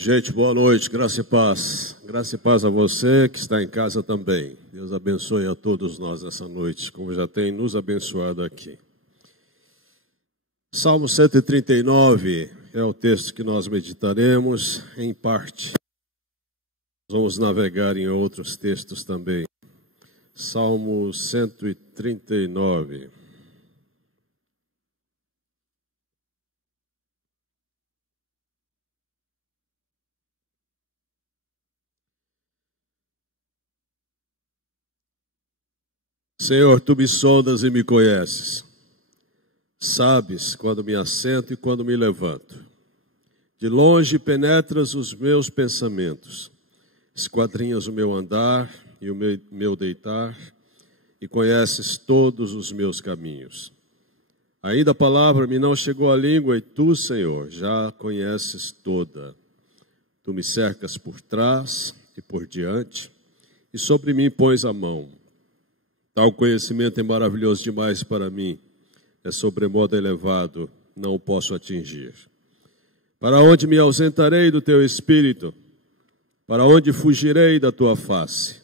Gente, boa noite, graça e paz. Graça e paz a você que está em casa também. Deus abençoe a todos nós essa noite, como já tem nos abençoado aqui. Salmo 139 é o texto que nós meditaremos em parte. Vamos navegar em outros textos também. Salmo 139. Senhor, tu me sondas e me conheces. Sabes quando me assento e quando me levanto. De longe penetras os meus pensamentos. Esquadrinhas o meu andar e o meu deitar, e conheces todos os meus caminhos. Ainda a palavra me não chegou à língua, e tu, Senhor, já a conheces toda. Tu me cercas por trás e por diante, e sobre mim pões a mão. Tal conhecimento é maravilhoso demais para mim, é sobremodo elevado, não o posso atingir. Para onde me ausentarei do teu espírito? Para onde fugirei da tua face?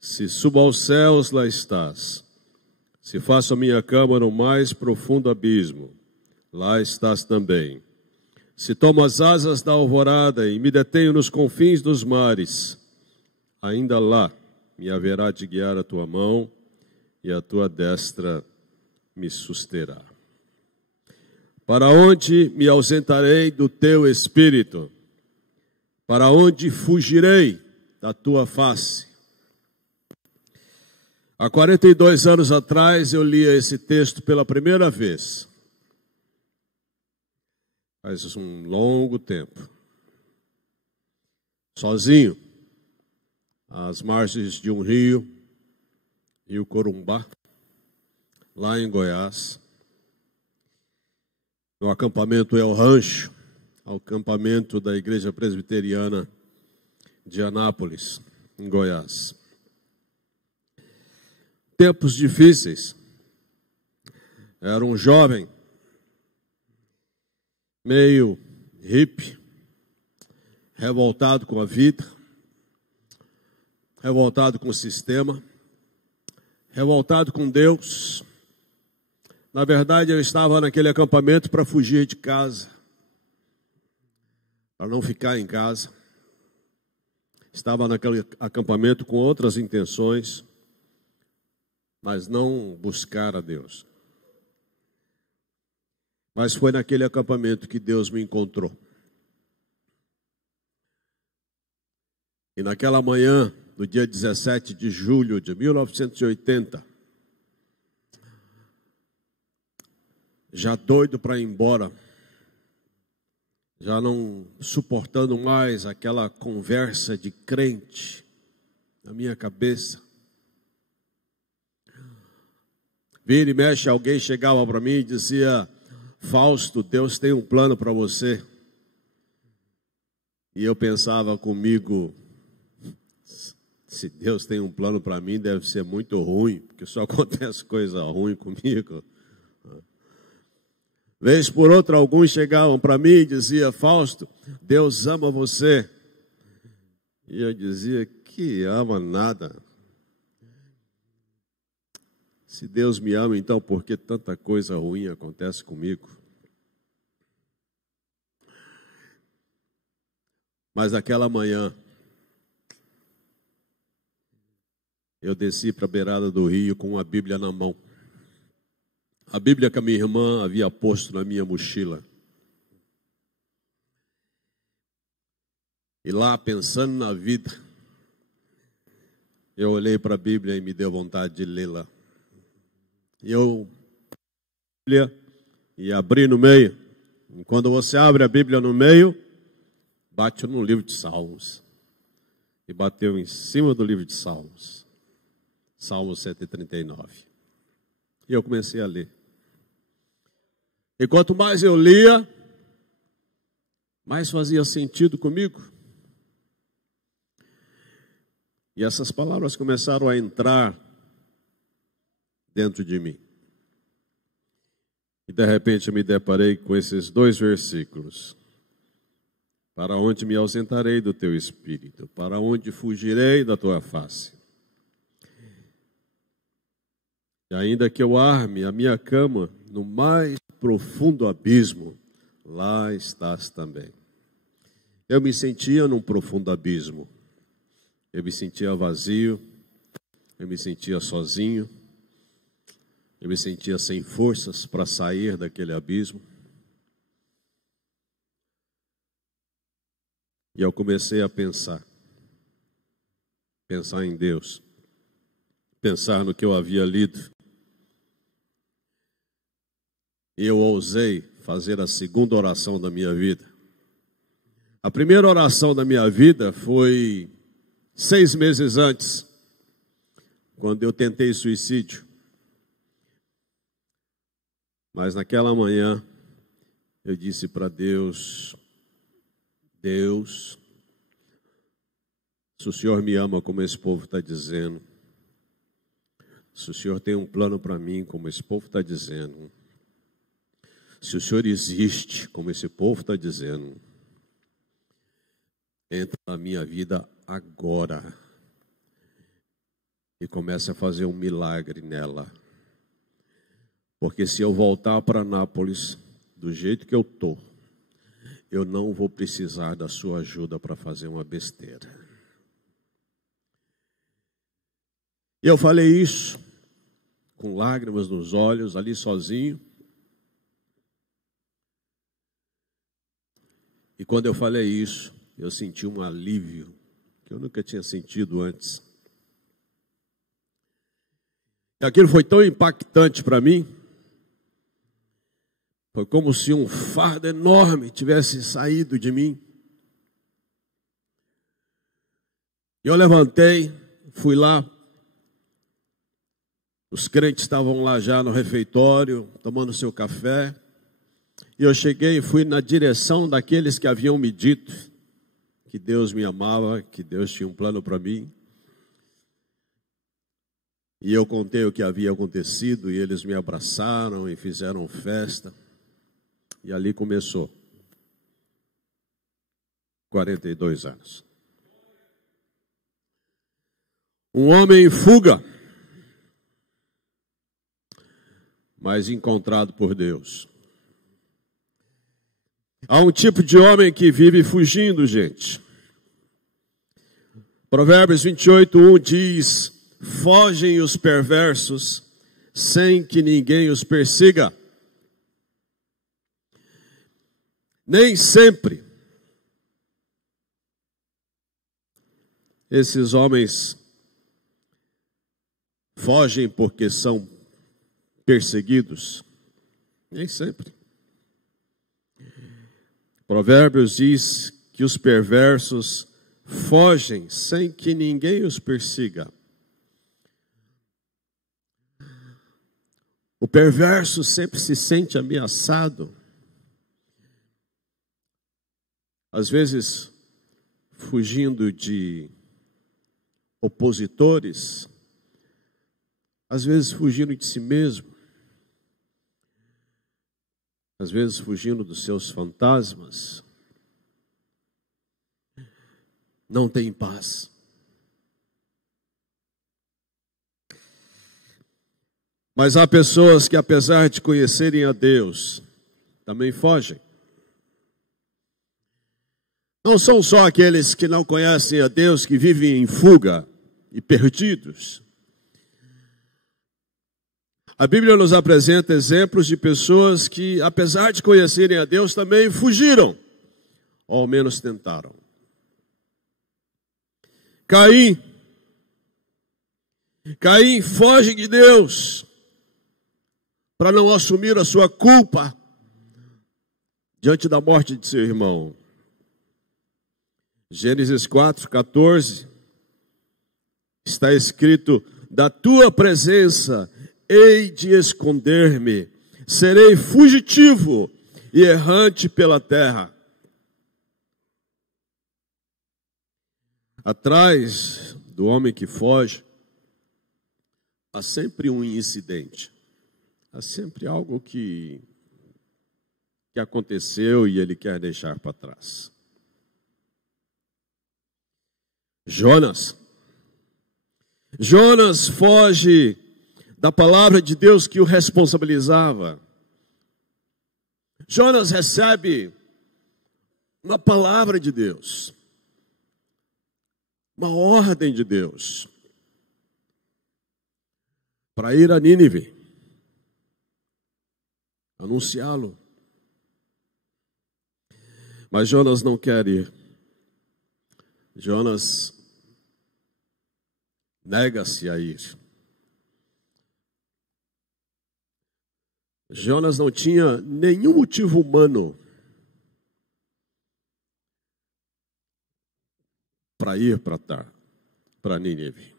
Se subo aos céus, lá estás. Se faço a minha cama no mais profundo abismo, lá estás também. Se tomo as asas da alvorada e me detenho nos confins dos mares, ainda lá me haverá de guiar a tua mão e a tua destra me susterá. Para onde me ausentarei do teu espírito? Para onde fugirei da tua face? Há 42 anos atrás eu lia esse texto pela primeira vez. Faz um longo tempo. Sozinho, às margens de um rio, Rio Corumbá, lá em Goiás. No acampamento El Rancho, ao acampamento da Igreja Presbiteriana de Anápolis, em Goiás. Tempos difíceis. Era um jovem, meio hippie, revoltado com a vida, revoltado com o sistema, revoltado com Deus. Na verdade, eu estava naquele acampamento para fugir de casa, para não ficar em casa. Estava naquele acampamento com outras intenções, mas não buscar a Deus. Mas foi naquele acampamento que Deus me encontrou. E naquela manhã, no dia 17 de julho de 1980, já doido para ir embora, já não suportando mais aquela conversa de crente na minha cabeça. Vira e mexe, alguém chegava para mim e dizia: Fausto, Deus tem um plano para você. E eu pensava comigo, se Deus tem um plano para mim, deve ser muito ruim, porque só acontece coisa ruim comigo. Vez por outra, alguns chegavam para mim e diziam: Fausto, Deus ama você. E eu dizia: que ama nada. Se Deus me ama, então por que tanta coisa ruim acontece comigo? Mas naquela manhã, eu desci para a beirada do rio com uma Bíblia na mão. A Bíblia que a minha irmã havia posto na minha mochila. E lá, pensando na vida, eu olhei para a Bíblia e me deu vontade de lê-la. Eu e abri no meio. E quando você abre a Bíblia no meio, bate no livro de Salmos. E bateu em cima do livro de Salmos. Salmo 139. E eu comecei a ler. E quanto mais eu lia, mais fazia sentido comigo. E essas palavras começaram a entrar dentro de mim. E de repente eu me deparei com esses dois versículos. Para onde me ausentarei do teu espírito? Para onde fugirei da tua face? E ainda que eu arme a minha cama no mais profundo abismo, lá estás também. Eu me sentia num profundo abismo. Eu me sentia vazio. Eu me sentia sozinho. Eu me sentia sem forças para sair daquele abismo. E eu comecei a pensar em Deus, pensar no que eu havia lido. E eu ousei fazer a segunda oração da minha vida. A primeira oração da minha vida foi 6 meses antes, quando eu tentei suicídio. Mas naquela manhã, eu disse para Deus: Deus, se o Senhor me ama como esse povo está dizendo, se o Senhor tem um plano para mim como esse povo está dizendo, se o Senhor existe como esse povo está dizendo, entra na minha vida agora e comece a fazer um milagre nela. Porque se eu voltar para Nápoles do jeito que eu estou, eu não vou precisar da sua ajuda para fazer uma besteira. E eu falei isso com lágrimas nos olhos, ali sozinho. E quando eu falei isso, eu senti um alívio que eu nunca tinha sentido antes. E aquilo foi tão impactante para mim. Foi como se um fardo enorme tivesse saído de mim. Eu levantei, fui lá. Os crentes estavam lá já no refeitório, tomando seu café. E eu cheguei e fui na direção daqueles que haviam me dito que Deus me amava, que Deus tinha um plano para mim. E eu contei o que havia acontecido e eles me abraçaram e fizeram festa. E ali começou. 42 anos. Um homem em fuga, mas encontrado por Deus. Há um tipo de homem que vive fugindo, gente. Provérbios 28:1 diz: fogem os perversos sem que ninguém os persiga. Nem sempre esses homens fogem porque são perseguidos. Nem sempre. Provérbios diz que os perversos fogem sem que ninguém os persiga. O perverso sempre se sente ameaçado. Às vezes, fugindo de opositores, às vezes fugindo de si mesmo, às vezes fugindo dos seus fantasmas, não tem paz. Mas há pessoas que, apesar de conhecerem a Deus, também fogem. Não são só aqueles que não conhecem a Deus, que vivem em fuga e perdidos. A Bíblia nos apresenta exemplos de pessoas que, apesar de conhecerem a Deus, também fugiram, ou ao menos tentaram. Caim foge de Deus para não assumir a sua culpa diante da morte de seu irmão. Gênesis 4:14 está escrito: da tua presença hei de esconder-me, serei fugitivo e errante pela terra. Atrás do homem que foge, há sempre um incidente. Há sempre algo que aconteceu e ele quer deixar para trás. Jonas. Jonas foge da palavra de Deus que o responsabilizava. Jonas recebe uma palavra de Deus, uma ordem de Deus, para ir a Nínive, anunciá-lo. Mas Jonas não quer ir. Jonas nega-se a ir. Jonas não tinha nenhum motivo humano para ir para Nínive.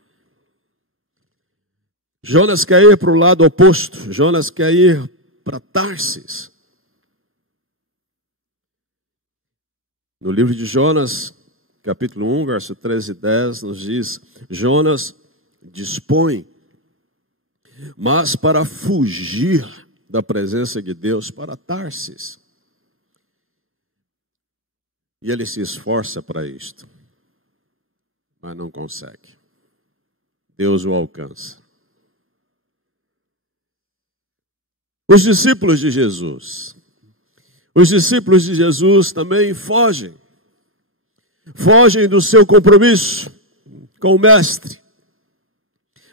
Jonas quer ir para o lado oposto. Jonas quer ir para Tarsis. No livro de Jonas, capítulo 1, verso 13 e 10, nos diz: Jonas dispõe, mas para fugir da presença de Deus, para Tarsis. E ele se esforça para isto, mas não consegue. Deus o alcança. Os discípulos de Jesus também fogem do seu compromisso com o Mestre.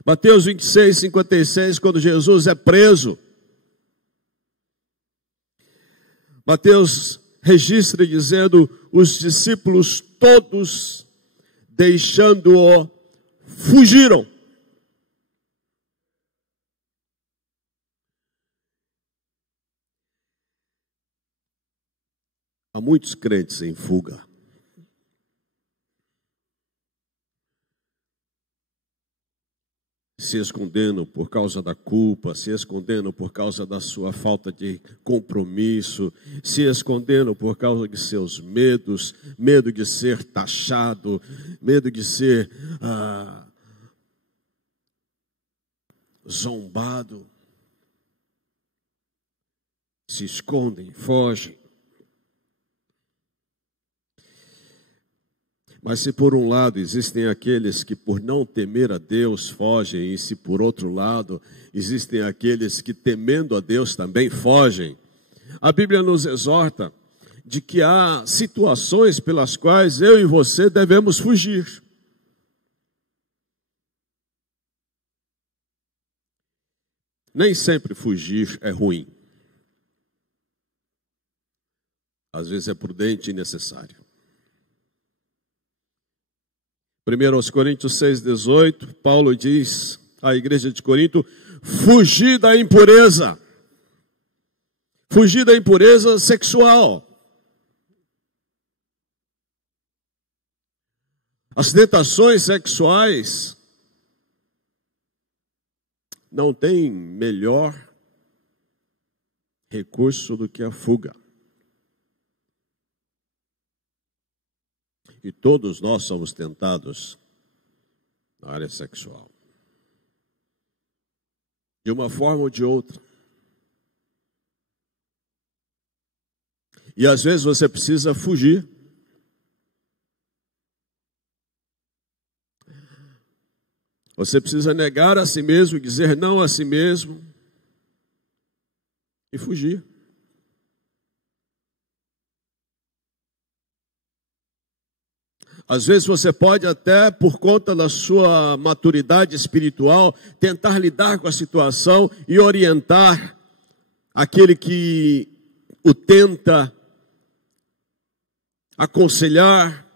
Mateus 26, 56, quando Jesus é preso, Mateus registra dizendo: os discípulos todos, deixando-o, fugiram. Há muitos crentes em fuga. Se escondendo por causa da culpa, se escondendo por causa da sua falta de compromisso, se escondendo por causa de seus medos, medo de ser taxado, medo de ser zombado. Se escondem, fogem. Mas se por um lado existem aqueles que por não temer a Deus fogem, e se por outro lado existem aqueles que temendo a Deus também fogem, a Bíblia nos exorta de que há situações pelas quais eu e você devemos fugir. Nem sempre fugir é ruim. Às vezes é prudente e necessário. 1 Coríntios 6,18, Paulo diz à igreja de Corinto: fugir da impureza. Fugir da impureza sexual. As tentações sexuais não têm melhor recurso do que a fuga. E todos nós somos tentados na área sexual, de uma forma ou de outra. E às vezes você precisa fugir. Você precisa negar a si mesmo, dizer não a si mesmo e fugir. Às vezes você pode até, por conta da sua maturidade espiritual, tentar lidar com a situação e orientar aquele que o tenta, aconselhar,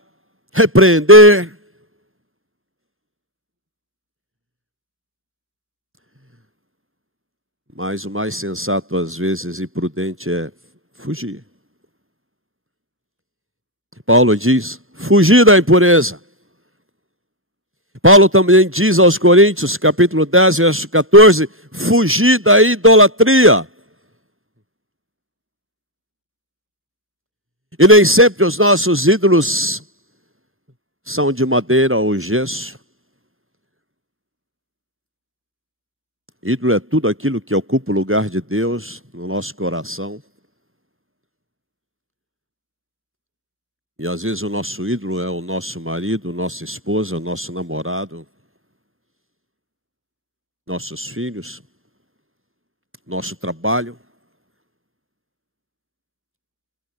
repreender. Mas o mais sensato às vezes e prudente é fugir. Paulo diz: fugir da impureza. Paulo também diz aos Coríntios, capítulo 10, verso 14, fugir da idolatria. E nem sempre os nossos ídolos são de madeira ou gesso. Ídolo é tudo aquilo que ocupa o lugar de Deus no nosso coração. E às vezes o nosso ídolo é o nosso marido, nossa esposa, o nosso namorado, nossos filhos, nosso trabalho,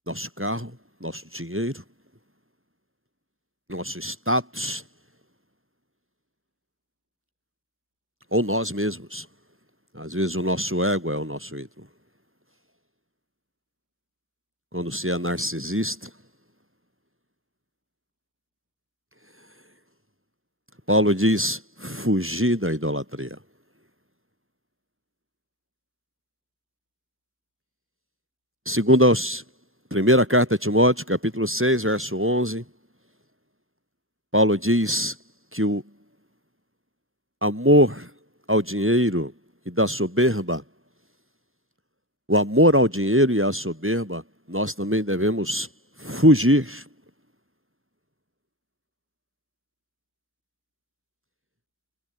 nosso carro, nosso dinheiro, nosso status, ou nós mesmos. Às vezes o nosso ego é o nosso ídolo. Quando se é narcisista, Paulo diz, fugir da idolatria. Segundo a primeira carta a Timóteo, capítulo 6, verso 11, Paulo diz que o amor ao dinheiro e da soberba, o amor ao dinheiro e à soberba, nós também devemos fugir.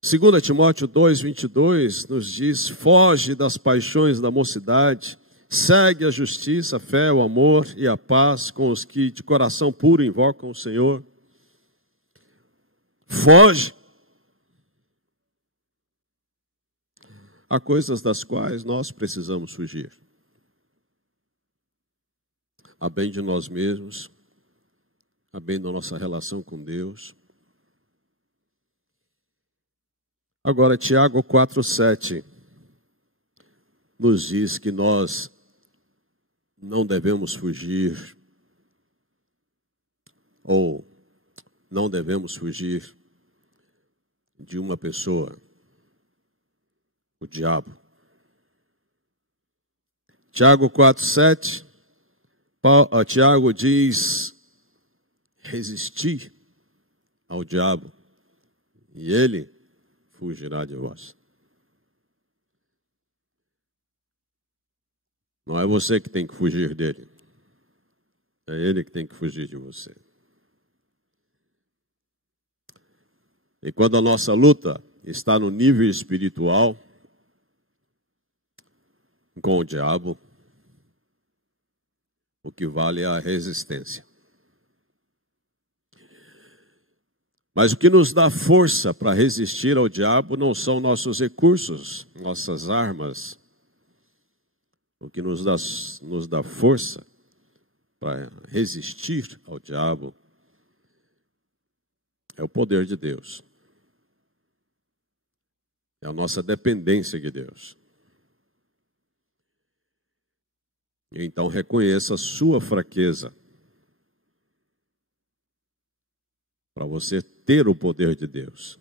Segundo Timóteo 2, 22, nos diz, foge das paixões da mocidade, segue a justiça, a fé, o amor e a paz com os que de coração puro invocam o Senhor. Foge. Há coisas das quais nós precisamos fugir. A bem de nós mesmos, a bem da nossa relação com Deus. Agora, Tiago 4,7 nos diz que nós não devemos fugir, ou não devemos fugir de uma pessoa, o diabo. Tiago 4,7, Tiago diz, resistir ao diabo, e ele fugirá de vós. Não é você que tem que fugir dele, é ele que tem que fugir de você. E quando a nossa luta está no nível espiritual, com o diabo, o que vale é a resistência. Mas o que nos dá força para resistir ao diabo não são nossos recursos, nossas armas. O que nos dá força para resistir ao diabo é o poder de Deus. É a nossa dependência de Deus. Então reconheça a sua fraqueza para você ter o poder de Deus.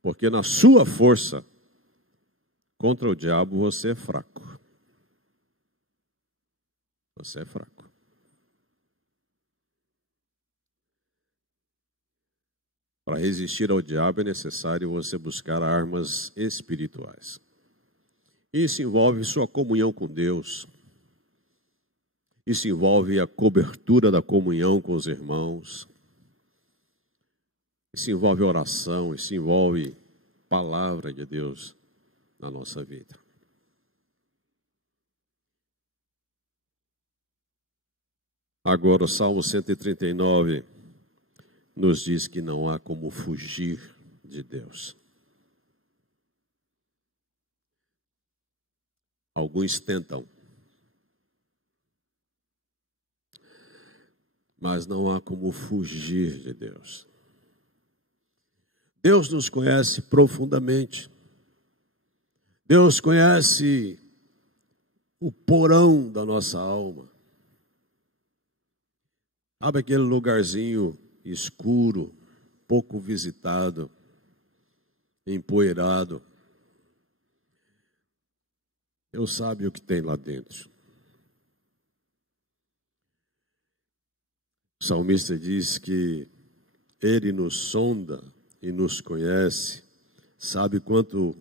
Porque na sua força contra o diabo você é fraco. Você é fraco. Para resistir ao diabo é necessário você buscar armas espirituais. Isso envolve sua comunhão com Deus. Isso envolve a cobertura da comunhão com os irmãos. Isso envolve oração, isso envolve palavra de Deus na nossa vida. Agora, o Salmo 139 nos diz que não há como fugir de Deus. Alguns tentam, mas não há como fugir de Deus. Deus nos conhece profundamente. Deus conhece o porão da nossa alma. Sabe aquele lugarzinho escuro, pouco visitado, empoeirado? Deus sabe o que tem lá dentro. O salmista diz que Ele nos sonda e nos conhece, sabe quando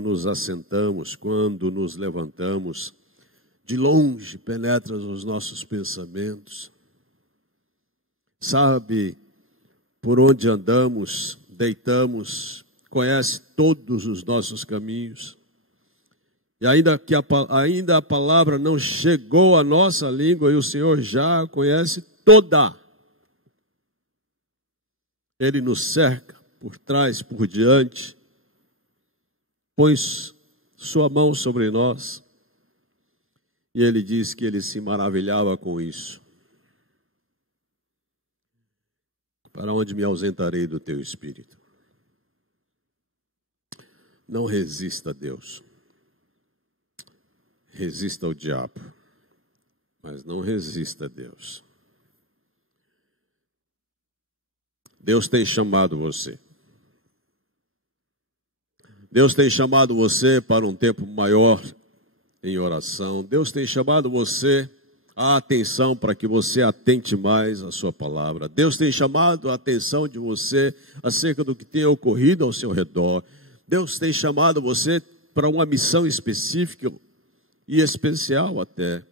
nos assentamos, quando nos levantamos, de longe penetra os nossos pensamentos, sabe por onde andamos, deitamos, conhece todos os nossos caminhos. E ainda a palavra não chegou à nossa língua, e o Senhor já conhece toda. Ele nos cerca por trás, por diante, põe sua mão sobre nós, e ele diz que ele se maravilhava com isso. Para onde me ausentarei do teu espírito? Não resista a Deus. Resista ao diabo, mas não resista a Deus. Deus tem chamado você. Deus tem chamado você para um tempo maior em oração. Deus tem chamado você a atenção para que você atente mais à sua palavra. Deus tem chamado a atenção de você acerca do que tem ocorrido ao seu redor. Deus tem chamado você para uma missão específica e especial até.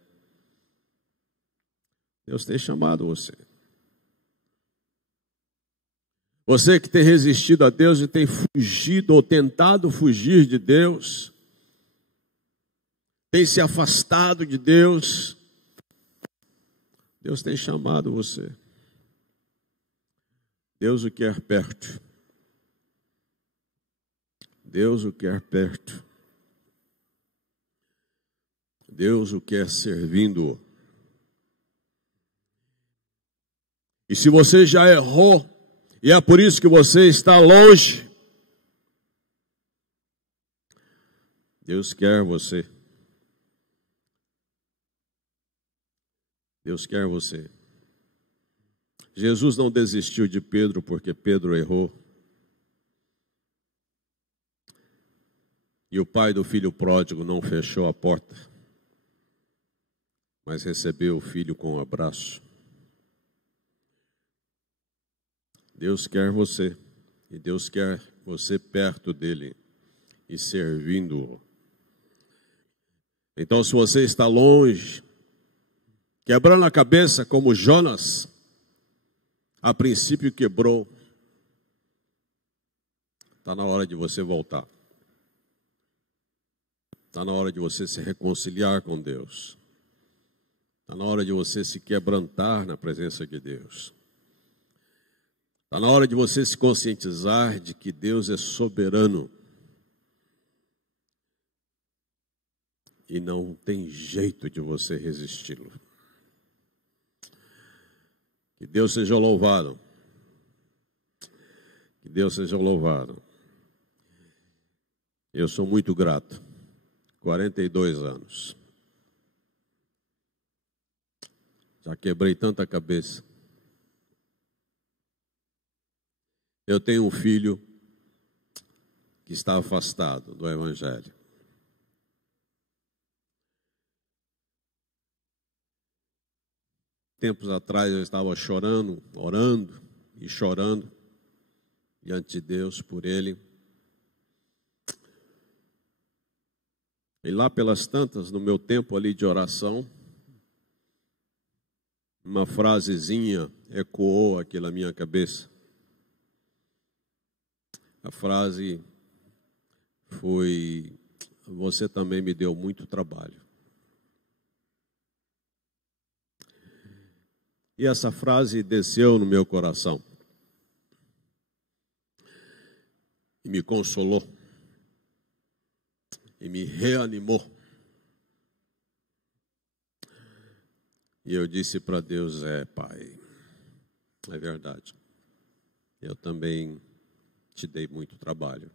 Deus tem chamado você. Você que tem resistido a Deus e tem fugido ou tentado fugir de Deus, tem se afastado de Deus, Deus tem chamado você. Deus o quer perto. Deus o quer perto. Deus o quer servindo. E se você já errou, e é por isso que você está longe, Deus quer você. Deus quer você. Jesus não desistiu de Pedro porque Pedro errou. E o pai do filho pródigo não fechou a porta, mas recebeu o filho com um abraço. Deus quer você, e Deus quer você perto dele e servindo-o. Então, se você está longe, quebrando a cabeça como Jonas, a princípio quebrou, está na hora de você voltar. Está na hora de você se reconciliar com Deus. Está na hora de você se quebrantar na presença de Deus. Está na hora de você se conscientizar de que Deus é soberano. E não tem jeito de você resisti-lo. Que Deus seja louvado. Que Deus seja louvado. Eu sou muito grato. 42 anos. Já quebrei tanta cabeça. Eu tenho um filho que está afastado do Evangelho. Tempos atrás eu estava chorando, orando e chorando diante de Deus por ele. E lá pelas tantas, no meu tempo ali de oração, uma frasezinha ecoou aqui na minha cabeça. A frase foi: você também me deu muito trabalho. E essa frase desceu no meu coração e me consolou e me reanimou. E eu disse para Deus: Pai, é verdade, eu também te dei muito trabalho.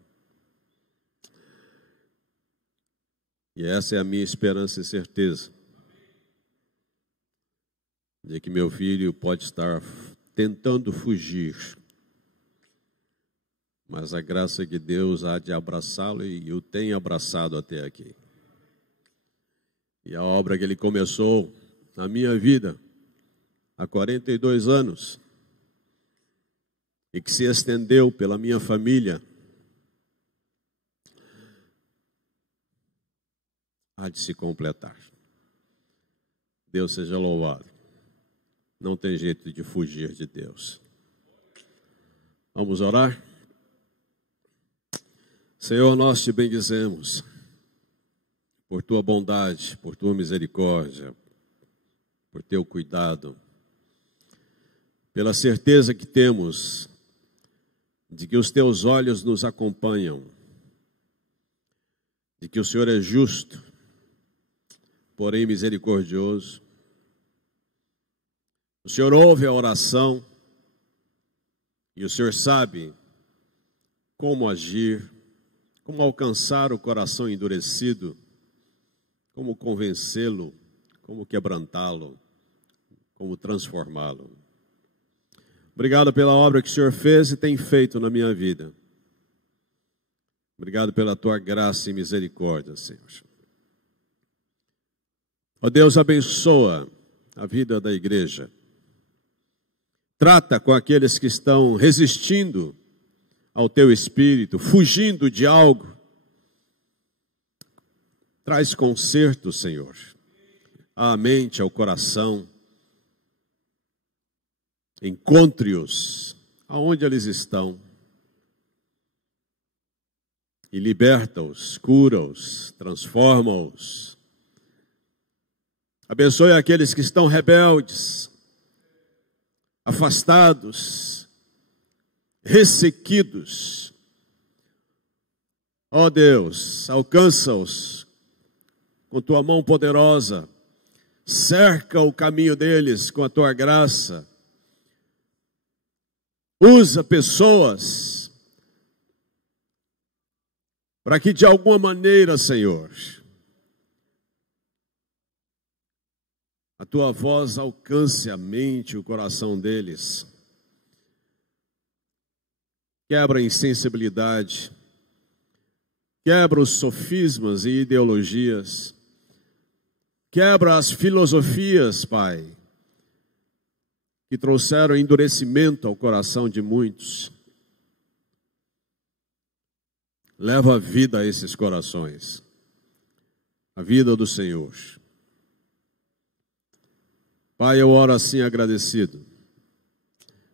E essa é a minha esperança e certeza, de que meu filho pode estar tentando fugir, mas a graça de Deus há de abraçá-lo e o tem abraçado até aqui. E a obra que ele começou na minha vida há 42 anos e que se estendeu pela minha família, há de se completar. Deus seja louvado. Não tem jeito de fugir de Deus. Vamos orar? Senhor, nós te bendizemos por tua bondade, por tua misericórdia, por teu cuidado. pela certeza que temos de que os teus olhos nos acompanham, de que o Senhor é justo, porém misericordioso. O Senhor ouve a oração e o Senhor sabe como agir, como alcançar o coração endurecido, como convencê-lo, como quebrantá-lo, como transformá-lo. Obrigado pela obra que o Senhor fez e tem feito na minha vida. Obrigado pela tua graça e misericórdia, Senhor. Ó Deus, abençoa a vida da igreja. Trata com aqueles que estão resistindo ao teu espírito, fugindo de algo. Traz conserto, Senhor, à mente, ao coração. Encontre-os aonde eles estão e liberta-os, cura-os, transforma-os. Abençoe aqueles que estão rebeldes, afastados, ressequidos. Ó Deus, alcança-os com tua mão poderosa, cerca o caminho deles com a tua graça. Usa pessoas para que de alguma maneira, Senhor, a tua voz alcance a mente e o coração deles. Quebra a insensibilidade, quebra os sofismas e ideologias, quebra as filosofias, Pai, que trouxeram endurecimento ao coração de muitos. Leva a vida a esses corações, a vida do Senhor. Pai, eu oro assim agradecido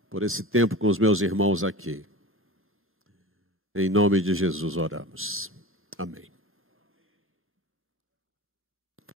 por esse tempo com os meus irmãos aqui. Em nome de Jesus oramos. Amém.